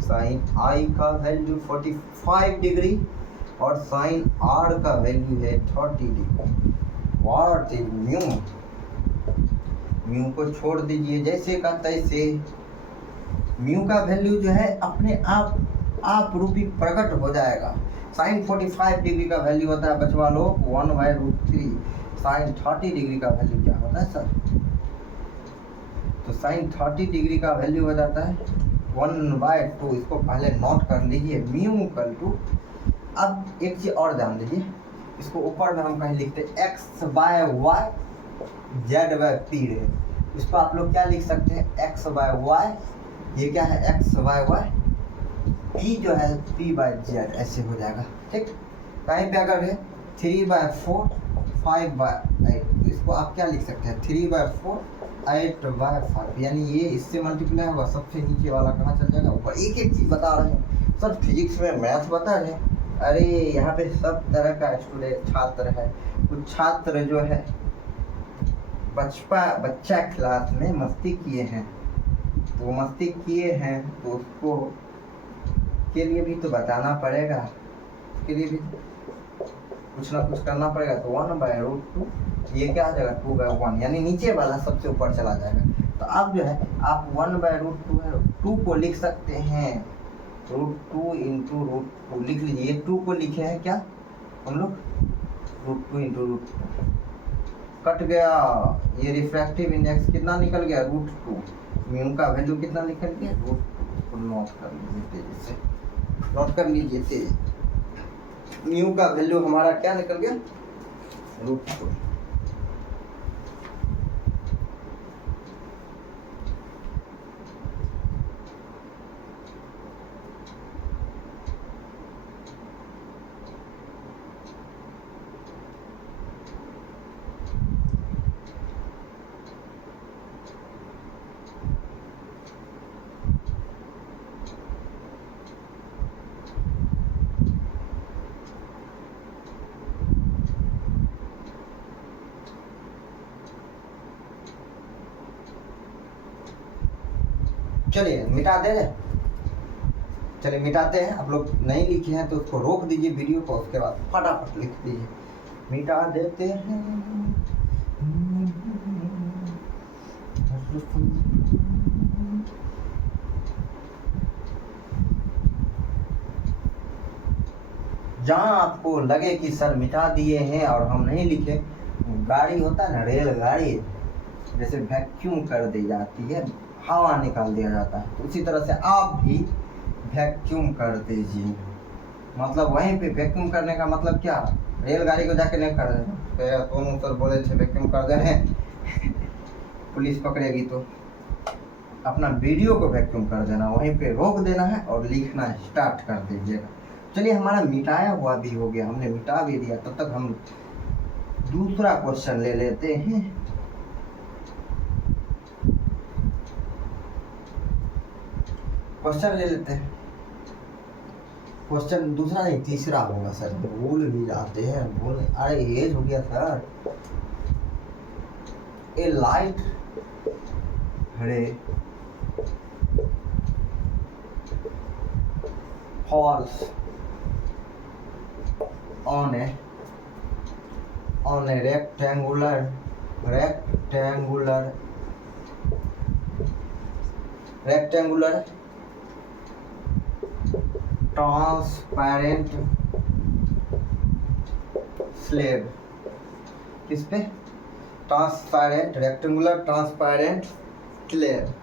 साइन आई का वैल्यू 45 डिग्री और साइन आर का वैल्यू है 30 degree. What is mu? Mu को छोड़ दीजिए जैसे का तैसे। म्यू का वैल्यू जो है अपने आप रूपी प्रकट हो जाएगा। साइन 45 डिग्री का वैल्यू होता है बचवा लोग 1/√3। साइन 30 डिग्री का वैल्यू क्या होता है सर? तो साइन 30 डिग्री का वैल्यू हो जाता है 1/2। इसको पहले नोट कर लीजिए। म्यू इक्वल टू, अब एक चीज और ध्यान दीजिए, इसको ऊपर में हम कहीं लिखते x/y z/p है। इसको आप लोग क्या लिख सकते हैं, x/y, ये क्या है x/y, p जो है p/z, ऐसे हो जाएगा। ठीक, कहीं पे अगर है 3/4 5/8, तो इसको आप क्या लिख सकते हैं 3/4 8/5, यानी ये इससे मल्टीप्लाई होगा, सबसे नीचे वाला कहाँ चल जाएगा ऊपर। एक एक चीज बता रहे हैं सर, फिजिक्स में मैथ बता रहे हैं। अरे यहाँ पे सब तरह का स्टूडेंट छात्र है। कुछ छात्र जो है बच्चा क्लास में मस्ती किए हैं, तो मस्ती किए हैं तो उसको के लिए भी तो बताना पड़ेगा, उसके लिए भी कुछ ना कुछ करना पड़ेगा। तो 1/√2, ये क्या आ जाएगा 2/1, यानी नीचे वाला सबसे ऊपर चला जाएगा। तो अब जो है आप 1/√2 है, 2 को लिख सकते हैं √2 × √2 लिख लीजिए। 2 को लिखे हैं क्या हम लोग, √2 × √2 कट गया। ये रिफ्रैक्टिव इंडेक्स कितना निकल गया √2। म्यू का वैल्यू कितना निकल गया √2। इसको नोट कर लीजिए तेजी से, नोट कर लीजिए तेजी। म्यू का वैल्यू हमारा क्या निकल गया √2। चलिए मिटा दे रहे, चलिए मिटाते हैं। आप लोग नहीं लिखे हैं तो उसको रोक दीजिए वीडियो को, उसके बाद फटाफट लिख दीजिए। मिटा देते हैं। जहाँ आपको लगे कि सर मिटा दिए हैं और हम नहीं लिखे, गाड़ी होता है ना रेलगाड़ी, जैसे वैक्यूम कर दी जाती है, हवा निकाल दिया जाता है, तो उसी तरह से आप भी वैक्यूम कर दीजिए। मतलब वहीं पे वैक्यूम करने का मतलब क्या, रेलगाड़ी को जाके नहीं कर देना। दोनों सर बोले थे वैक्यूम कर देने पुलिस पकड़ेगी तो अपना वीडियो को वैक्यूम कर देना, वहीं पे रोक देना है और लिखना स्टार्ट कर दीजिएगा। चलिए हमारा मिटाया हुआ भी हो गया, हमने मिटा भी दिया। तब तक हम दूसरा क्वेश्चन ले लेते हैं। क्वेश्चन ले लेते हैं, क्वेश्चन दूसरा नहीं तीसरा होगा सर, भूल भी जाते हैं, भूल, अरे एज हो गया सर। ए लाइट रे falls on a rectangular transparent slab। किस पे, ट्रांसपेरेंट रेक्टेंगुलर ट्रांसपेरेंट स्लैब।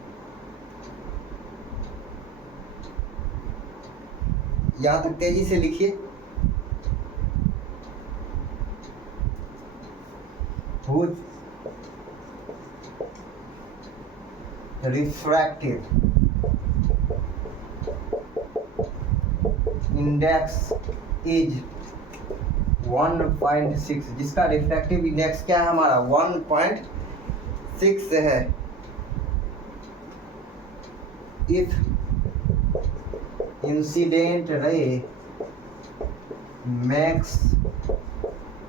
यहाँ तक तेजी से लिखिए। रिफ्रैक्टिव इंडेक्स इज 1.6, जिसका रिफ्रैक्टिव इंडेक्स क्या है हमारा 1.6 है। If incident ray makes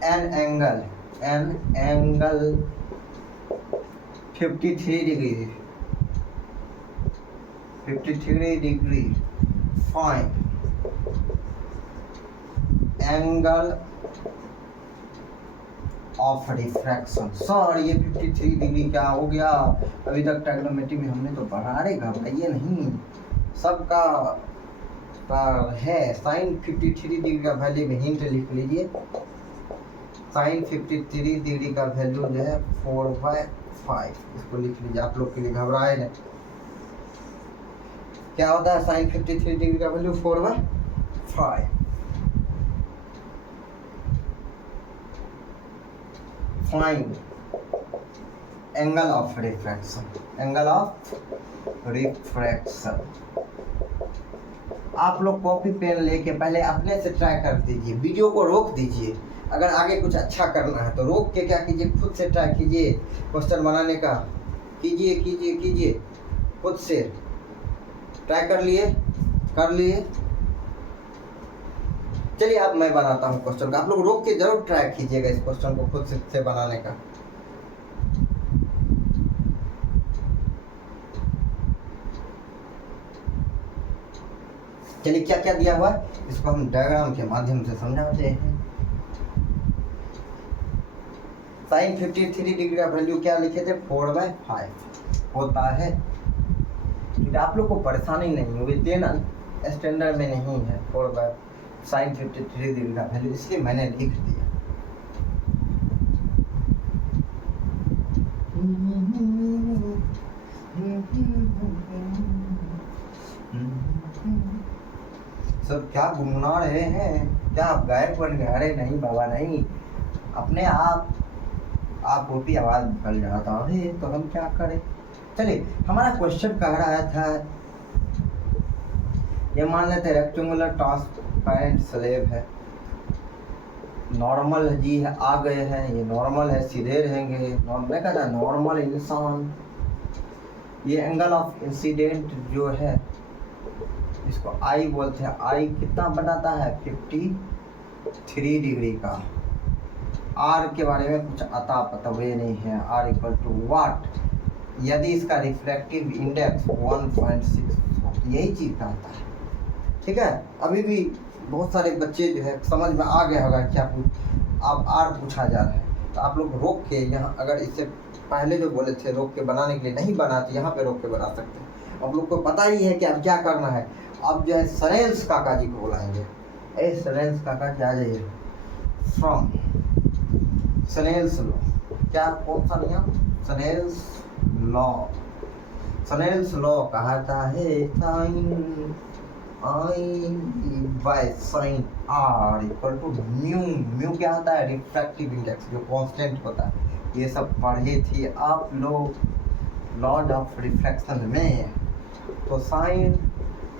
an angle 53 degree, find angle of refraction। Sir ये 53 डिग्री क्या हो गया? अभी तक ट्रिग्नोमेट्री में हमने तो पढ़ा रहे, घबराइए नहीं, सबका है। साइन 53 डिग्री का वैल्यू में हिंट लिख लीजिए। साइन 53 डिग्री का वैल्यू जो है 4/5, इसको लिख लीजिए आप लोग के लिए, घबराए नहीं। क्या होता है साइन 53 डिग्री का value? 4/5। Find angle of refraction, angle of refraction. आप लोग कॉपी पेन लेके पहले अपने से ट्राई कर दीजिए, वीडियो को रोक दीजिए। अगर आगे कुछ अच्छा करना है तो रोक के क्या कीजिए, खुद से ट्राई कीजिए क्वेश्चन बनाने का। कीजिए खुद से ट्राई कर लिए। चलिए अब मैं बनाता हूँ क्वेश्चन का, आप लोग रोक के जरूर ट्राई कीजिएगा इस क्वेश्चन को खुद से बनाने का। चलिए क्या क्या दिया हुआ है इसको हम डायग्राम के माध्यम से समझाते हैं। साइन 53 डिग्री का वैल्यू क्या लिखे थे? 4/5 होता है। तो आप लोग को परेशानी नहीं होगी, 10 स्टैंडर्ड में नहीं है 4/5 साइन 53 डिग्री का वैल्यू, इसलिए मैंने लिख दिया। सब क्या गुनगुना रहे हैं? क्या आप गायक बन गए? अरे नहीं बाबा नहीं, अपने आप ऊपरी आवाज निकल जाता है, तो हम क्या करें। चलिए हमारा क्वेश्चन कह रहा था, ये मान लेते रेक्टेंगुलर ट्रांसपेरेंट स्लैब है, नॉर्मल जी है, आ गए हैं, ये नॉर्मल है, सीधे रहेंगे। मैं कहता नॉर्मल इंसान, ये एंगल ऑफ इंसिडेंट जो है इसको आई बोलते हैं। आई कितना बनाता है? 53 डिग्री का। आर के बारे में कुछ अता पता हुए नहीं है। आर इक्वल टू वाट यदि इसका रिफ्रैक्टिव इंडेक्स 1.6 हो, यही चीज कहता है। ठीक है, अभी भी बहुत सारे बच्चे जो है समझ में आ गया होगा क्या आप आर पूछा जा रहा है, तो आप लोग रोक के यहाँ, अगर इससे पहले जो बोले थे रोक के बनाने के लिए नहीं बनाते, यहाँ पे रोक के बना सकते हैं। आप लोग को पता ही है कि अब क्या करना है। अब जो है सरेंस काका जी को बुलाएंगे। ए सरेंस काका जी आ जाइए। फ्रॉम सनेल्स लॉ, क्या कौन सा नियम? सनेल्स लॉ कहता है sine I by sine are equal to mu क्या होता है? रिफ्रैक्टिव इंडेक्स, जो कांस्टेंट होता है। ये सब पढ़े थे आप लोग लॉज ऑफ रिफ्रैक्शन में। तो साइन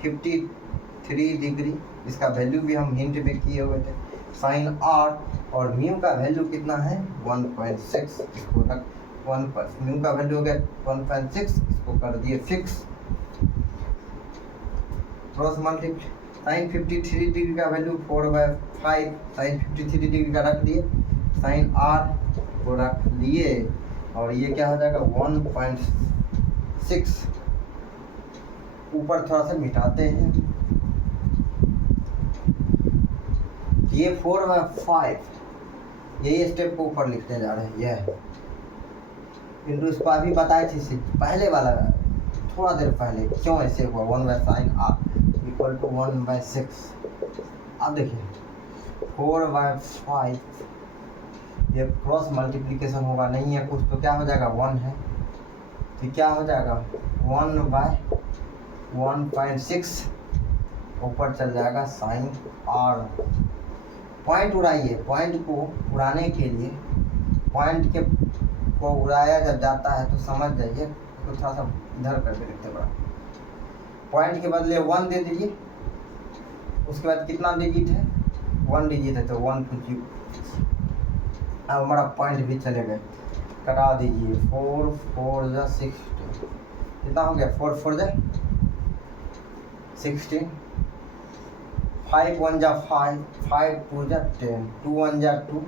53 डिग्री, इसका वैल्यू भी हम हिंट में किए हुए थे। साइन आर और म्यू का वैल्यू कितना है? 1.6। इसको रख 1 पर म्यू का वैल्यू हो गया 1.6, इसको कर दिए fix. Cross multiply, sine 53 degree का वैल्यू 4/5, साइन 53 डिग्री का रख दिए, साइन आर को रख दिए, और ये क्या हो जाएगा 1.6। ऊपर थोड़ा सा मिटाते हैं, ये 4/5, यही स्टेप को ऊपर लिखने जा रहे हैं। यह किंतु इसको अभी बताए थे पहले वाला, थोड़ा देर पहले, क्यों ऐसे हुआ 1/sin r इक्वल टू 1/6। अब देखिए 4/5, ये क्रॉस मल्टीप्लिकेशन होगा नहीं है कुछ, तो क्या हो जाएगा 1 है, तो क्या हो जाएगा 1/1.6, ऊपर चल जाएगा साइन r। पॉइंट उड़ाइए, पॉइंट को उड़ाने के लिए, पॉइंट के को उड़ाया जब जाता है तो समझ जाइए इसको थोड़ा सा इधर करके देखते बड़ा, पॉइंट के बदले 1 दे दीजिए, उसके बाद कितना डिजिट है 1 डिजिट है तो 1 पूछिए। अब हमारा पॉइंट भी चले गए, करा दीजिए 4 4 जा 16, कितना हो गया 4 4 जा 16, 5 1 जा 5, 5 2 जा 10, 2 1 जा 2,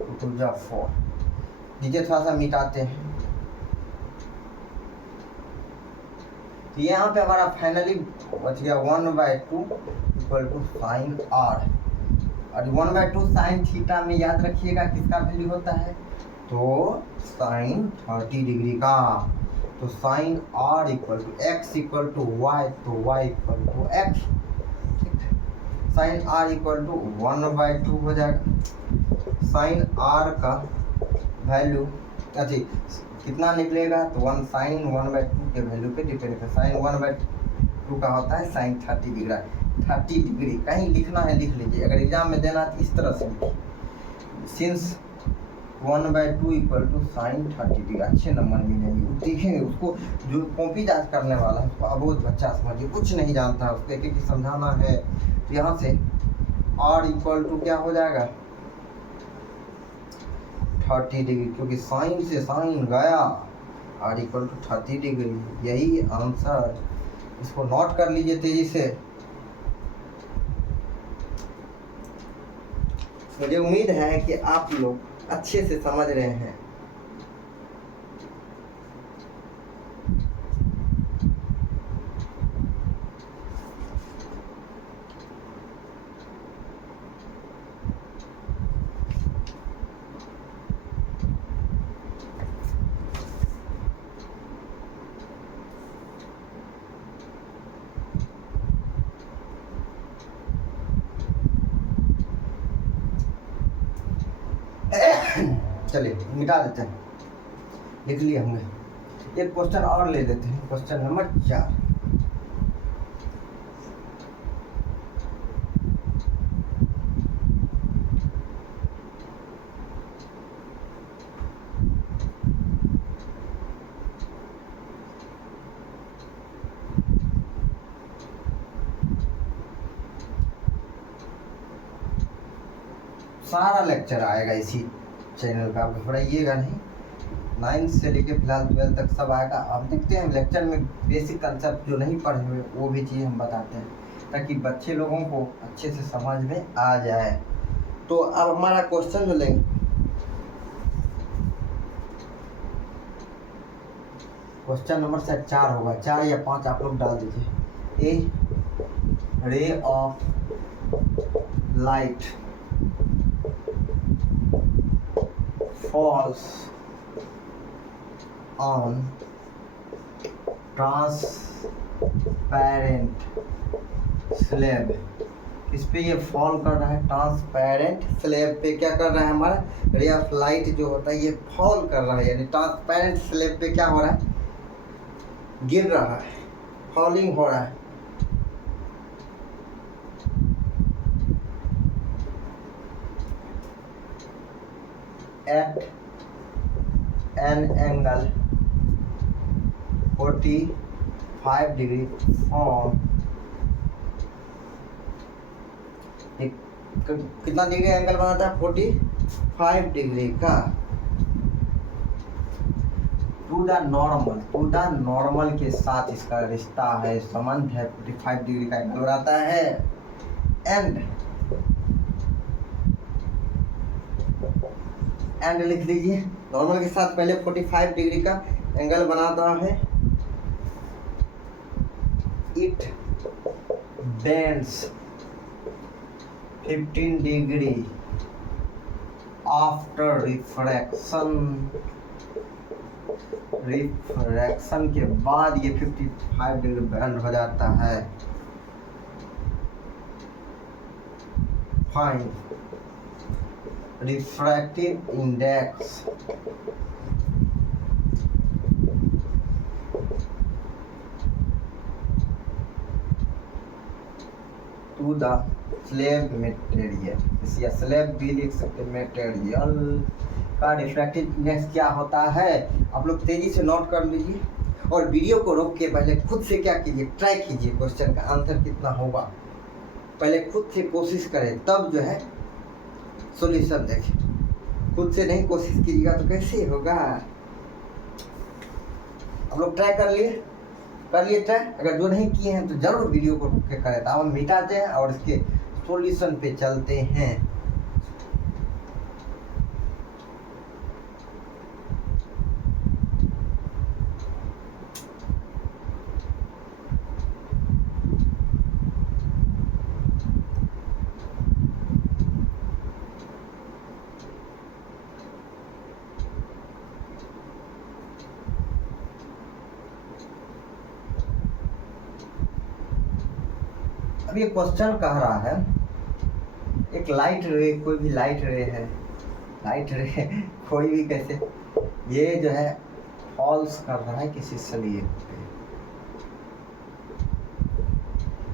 2 2 जा 4। नीचे थोड़ा सा मिटाते हैं, तो यहाँ पे हमारा फाइनली बच गया 1/2 इक्वल टू साइन आर। और 1/2 साइन थीटा में याद रखिएगा किसका वैल्यू होता है, तो साइन 30 डिग्री का। तो sine are equal to x equal to y, तो वाई इक्वल टू एक्स, ठीक है। साइन आर इक्वल टू 1/2 हो जाएगा। साइन आर का वैल्यू अच्छी कितना निकलेगा, तो 1 साइन 1/2 के वैल्यू पे डिपेंड करता है। साइन 1/2 का होता है साइन 30 डिग्री। 30 डिग्री कहीं लिखना है लिख लीजिए, अगर एग्जाम में देना है तो इस तरह से लिखिए, since 1/2 equal to sine 30 degree. अच्छे नंबर मिलेंगे, देखेंगे उसको जो कॉपी जांच करने वाला है उसको अबोध बच्चा समझिए, कुछ नहीं जानता है उसको एक एक समझाना है। तो यहाँ से आर इक्वल टू क्या हो जाएगा 30 डिग्री, क्योंकि साइन से साइन गया, आर इक्वल टू 30 डिग्री, यही आंसर। इसको नोट कर लीजिए तेजी से। मुझे उम्मीद है कि आप लोग अच्छे से समझ रहे हैं। चलिए मिटा देते हैं, लिख लिए हमने। एक क्वेश्चन और ले लेते हैं, क्वेश्चन नंबर 4। सारा लेक्चर आएगा इसी चैनल का, आप घबराइएगा नहीं। 9 से लेके फिलहाल 12 तक सब आएगा। अब देखते हैं लेक्चर में बेसिक कंसेप्ट जो नहीं पढ़े हुए वो भी चीज़ हम बताते हैं, ताकि बच्चे लोगों को अच्छे से समझ में आ जाए। तो अब हमारा क्वेश्चन जो लेंगे, क्वेश्चन नंबर शायद 4 होगा, 4 या 5 आप लोग डाल दीजिए। A ray of light falls on transparent slab। इस पे ये फॉल कर रहा है, ट्रांसपेरेंट स्लैब पे क्या कर रहा है, हमारा रे ऑफ लाइट जो होता है ये फॉल कर रहा है, यानी ट्रांसपेरेंट स्लैब पे क्या हो रहा है, गिर रहा है, फॉलिंग हो रहा है। at an angle 45 degree from कितना डिग्री एंगल बनाता है 45 डिग्री का टू द नॉर्मल के साथ इसका रिश्ता है, संबंध है, 45 डिग्री का एंगल बनाता है। एंड लिख लीजिए, नॉर्मल के साथ पहले 45 डिग्री का एंगल बनाता है। It bends 15 degree after refraction के बाद ये 55 डिग्री बेंड हो जाता है। Find refractive index to the slab material, या स्लैब भी लिख सकते, मटेरियल का रिफ्रैक्टिव इंडेक्स क्या होता है, आप लोग तेजी से नोट कर लीजिए। और वीडियो को रोक के पहले खुद से क्या कीजिए, ट्राई कीजिए क्वेश्चन का आंसर कितना होगा, पहले खुद से कोशिश करें तब जो है सॉल्यूशन देखें। खुद से नहीं कोशिश कीजिएगा तो कैसे होगा। आप लोग ट्राई कर लिए ट्राई। अगर जो नहीं किए हैं तो जरूर वीडियो को रोक के करें। तो हम मिटाते हैं और इसके सॉल्यूशन पे चलते हैं। अब ये क्वेश्चन कह रहा है एक लाइट रे, कोई भी लाइट रे है, लाइट रे कोई भी कैसे, ये जो है फॉल्स कर रहा है किसी सलिए पे।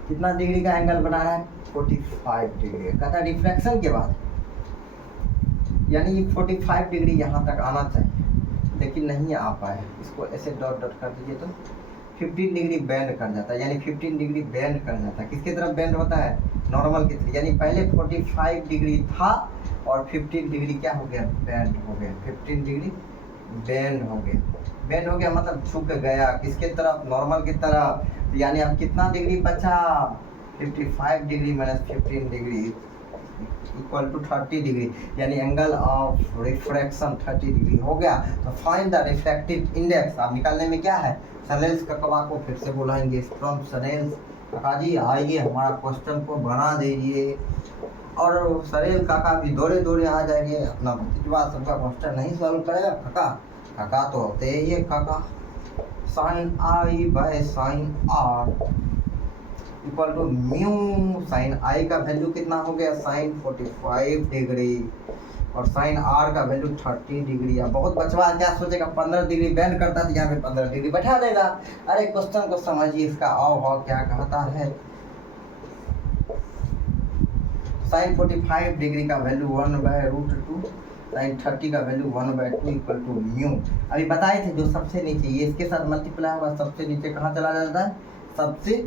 कितना डिग्री का एंगल बना रहा है, 45 डिग्री। कहता है रिफ्लेक्शन के बाद यानी 45 डिग्री यहाँ तक आना चाहिए, लेकिन नहीं आ पाया। इसको ऐसे डॉट डॉट कर दीजिए तो 15 डिग्री बेंड कर जाता है, यानी 15 डिग्री बेंड कर जाता है। किसकी तरफ बेंड होता है, नॉर्मल की तरफ। यानी पहले 45 डिग्री था और 15 डिग्री क्या हो गया, बेंड हो गया। 15 डिग्री बेंड हो गया मतलब झुक गया किसके तरफ, नॉर्मल की तरफ। यानी अब कितना डिग्री बचा, 55 degree minus 15 degree equal to 30 degree, यानी एंगल ऑफ रिफ्रैक्शन 30 डिग्री हो गया। तो फाइंड द रिफ्रैक्टिव इंडेक्स। आप निकालने में क्या है, सनेल्स का कवा को फिर से बुलाएंगे फ्रॉम सनेल्स। काका जी आइए हमारा क्वेश्चन को बना दीजिए। और सनेल काका भी दौड़े दौड़े आ जाएंगे, अपना भतीजवा सबका क्वेश्चन नहीं सॉल्व करेगा। काका तो होते ही है काका। Sine I by sine are equal to mu sine I का वैल्यू कितना हो गया, साइन 45 डिग्री, और साइन आर का वैल्यू 30 डिग्री। अब बहुत बचवा क्या सोचेगा, 15 डिग्री बेंड करता है, यहाँ पे 15 डिग्री बैठा देगा। अरे क्वेश्चन को समझिए, इसका आओ भाव क्या कहता है। साइन 45 डिग्री का वैल्यू 1/√2, साइन 30 का वैल्यू 1/2 इक्वल टू म्यू। अभी बताए थे जो सबसे नीचे, ये इसके साथ मल्टीप्लाई होगा, सबसे नीचे कहाँ चला जाता है, सबसे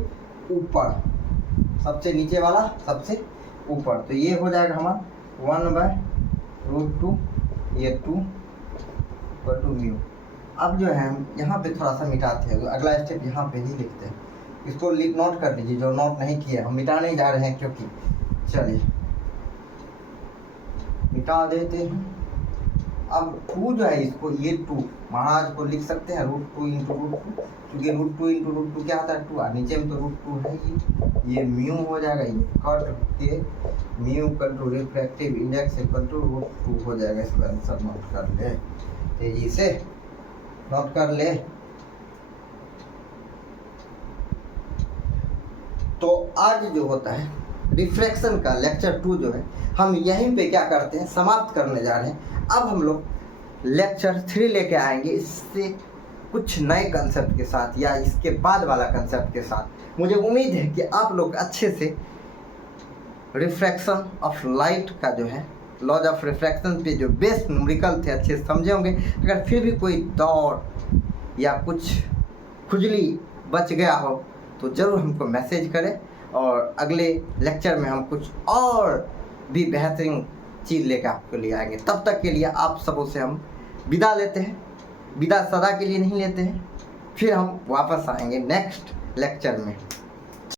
ऊपर, सबसे नीचे वाला सबसे ऊपर। तो ये हो जाएगा हमारा 1/√2, ये 2 इक्वल टू म्यू। अब जो है हम यहाँ पे थोड़ा सा मिटाते हैं, अगला स्टेप यहाँ पे ही लिखते हैं। इसको नोट कर लीजिए, जो नोट नहीं किया हम मिटाने जा रहे हैं, क्योंकि चलिए मिटा देते हैं। अब 2 जो है, इसको ये 2 महाराज को लिख सकते हैं √2 इंटू √2, क्योंकि √2 इंटू √2 क्या होता है 2, नीचे में तो √2 है ये म्यू हो जाएगा। ये कट के mu equal to refractive index equal to √2 हो जाएगा। इसको आंसर नोट कर ले, तेजी से नोट कर ले। तो आज जो होता है रिफ्रैक्शन का लेक्चर 2 जो है, हम यहीं पे क्या करते हैं, समाप्त करने जा रहे हैं। अब हम लोग लेक्चर 3 लेके आएंगे, इससे कुछ नए कंसेप्ट के साथ, या इसके बाद वाला कंसेप्ट के साथ। मुझे उम्मीद है कि आप लोग अच्छे से रिफ्रैक्शन ऑफ लाइट का जो है, लॉज ऑफ रिफ्रैक्शन पे जो बेस्ट न्यूमेरिकल थे अच्छे से समझे होंगे। अगर फिर भी कोई दौड़ या कुछ खुजली बच गया हो तो ज़रूर हमको मैसेज करें, और अगले लेक्चर में हम कुछ और भी बेहतरीन चीज़ लेकर आपके लिए आएंगे। तब तक के लिए आप सबों से हम विदा लेते हैं। विदा सदा के लिए नहीं लेते हैं, फिर हम वापस आएंगे नेक्स्ट लेक्चर में।